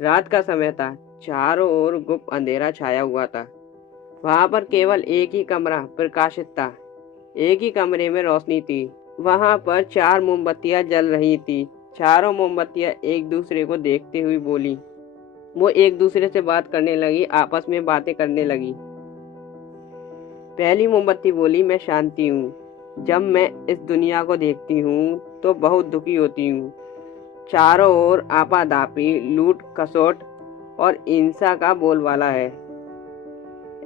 रात का समय था। चारों ओर गुप्त अंधेरा छाया हुआ था। वहां पर केवल एक ही कमरा प्रकाशित था। एक ही कमरे में रोशनी थी। वहां पर 4 मोमबत्तियां जल रही थी। चारों मोमबत्तियां एक दूसरे को देखते हुए बोली। वो एक दूसरे से बात करने लगी, आपस में बातें करने लगी। पहली मोमबत्ती बोली, मैं शांति हूँ। जब मैं इस दुनिया को देखती हूँ तो बहुत दुखी होती हूँ। चारों ओर आपाधापी, लूट खसोट और हिंसा का बोलबाला है।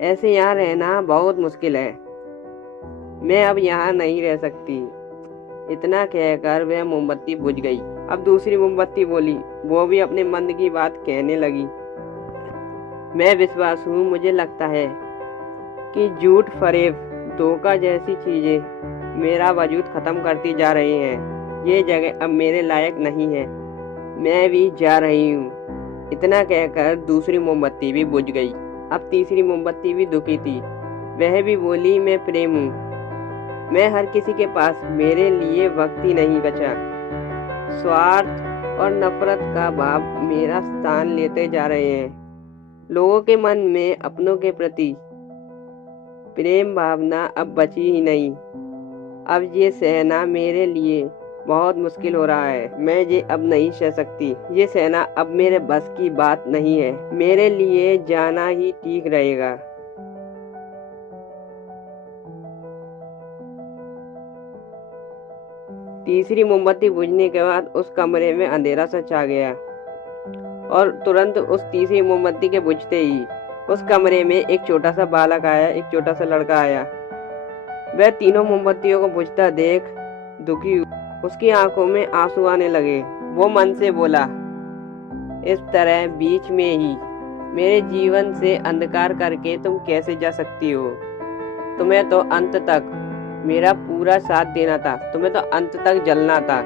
ऐसे यहाँ रहना बहुत मुश्किल है। मैं अब यहाँ नहीं रह सकती। इतना कहकर वह मोमबत्ती बुझ गई। अब दूसरी मोमबत्ती बोली। वो भी अपने मन की बात कहने लगी। मैं विश्वास हूँ, मुझे लगता है कि झूठ, फरेब, धोखा जैसी चीजें मेरा वजूद खत्म करती जा रही हैं। ये जगह अब मेरे लायक नहीं है। मैं भी जा रही हूँ। इतना कहकर दूसरी मोमबत्ती भी बुझ गई। अब तीसरी मोमबत्ती भी दुखी थी। वह भी बोली, मैं प्रेम हूँ। मैं हर किसी के पास मेरे लिए वक्त ही नहीं बचा। स्वार्थ और नफरत का भाव मेरा स्थान लेते जा रहे हैं। लोगों के मन में अपनों के प्रति प्रेम भावना अब बची ही नहीं। अब ये सहना मेरे लिए बहुत मुश्किल हो रहा है। मैं ये अब नहीं सह सकती। ये सहना अब मेरे बस की बात नहीं है। मेरे लिए जाना ही ठीक रहेगा। तीसरी मोमबत्ती बुझने के बाद उस कमरे में अंधेरा सा छा गया और तुरंत उस तीसरी मोमबत्ती के बुझते ही उस कमरे में एक छोटा सा बालक आया, एक छोटा सा लड़का आया। वह तीनों मोमबत्तियों को बुझता देख दुखी हुआ। उसकी आंखों में आंसू आने लगे। वो मन से बोला, इस तरह बीच में ही मेरे जीवन से अंधकार करके तुम कैसे जा सकती हो? तुम्हें तो अंत तक मेरा पूरा साथ देना था। तुम्हें तो अंत तक जलना था,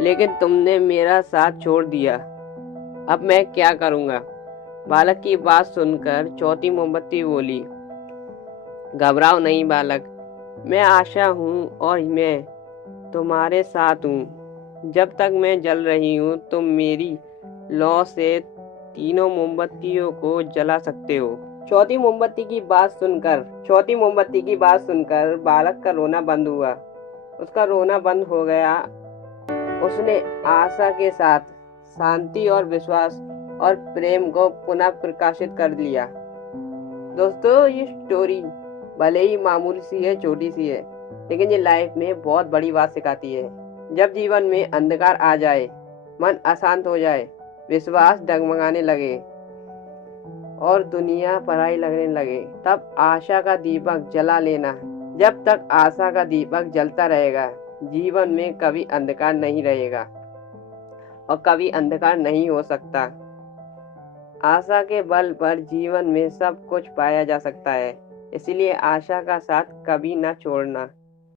लेकिन तुमने मेरा साथ छोड़ दिया। अब मैं क्या करूँगा? बालक की बात सुनकर चौथी मोमबत्ती बोली, घबराओ नहीं बालक, मैं आशा हूँ और मैं तुम्हारे साथ हूँ। जब तक मैं जल रही हूँ तुम मेरी लौ से तीनों मोमबत्तियों को जला सकते हो। चौथी मोमबत्ती की बात सुनकर बालक का रोना बंद हुआ। उसका रोना बंद हो गया। उसने आशा के साथ शांति और विश्वास और प्रेम को पुनः प्रकाशित कर लिया। दोस्तों, ये स्टोरी भले ही मामूली सी है, छोटी सी है, लेकिन ये लाइफ में बहुत बड़ी बात सिखाती है। जब जीवन में अंधकार आ जाए, मन अशांत हो जाए, विश्वास डगमगाने लगे और दुनिया पराई लगने लगे, तब आशा का दीपक जला लेना। जब तक आशा का दीपक जलता रहेगा, जीवन में कभी अंधकार नहीं रहेगा और कभी अंधकार नहीं हो सकता। आशा के बल पर जीवन में सब कुछ पाया जा सकता है। इसलिए आशा का साथ कभी ना छोड़ना।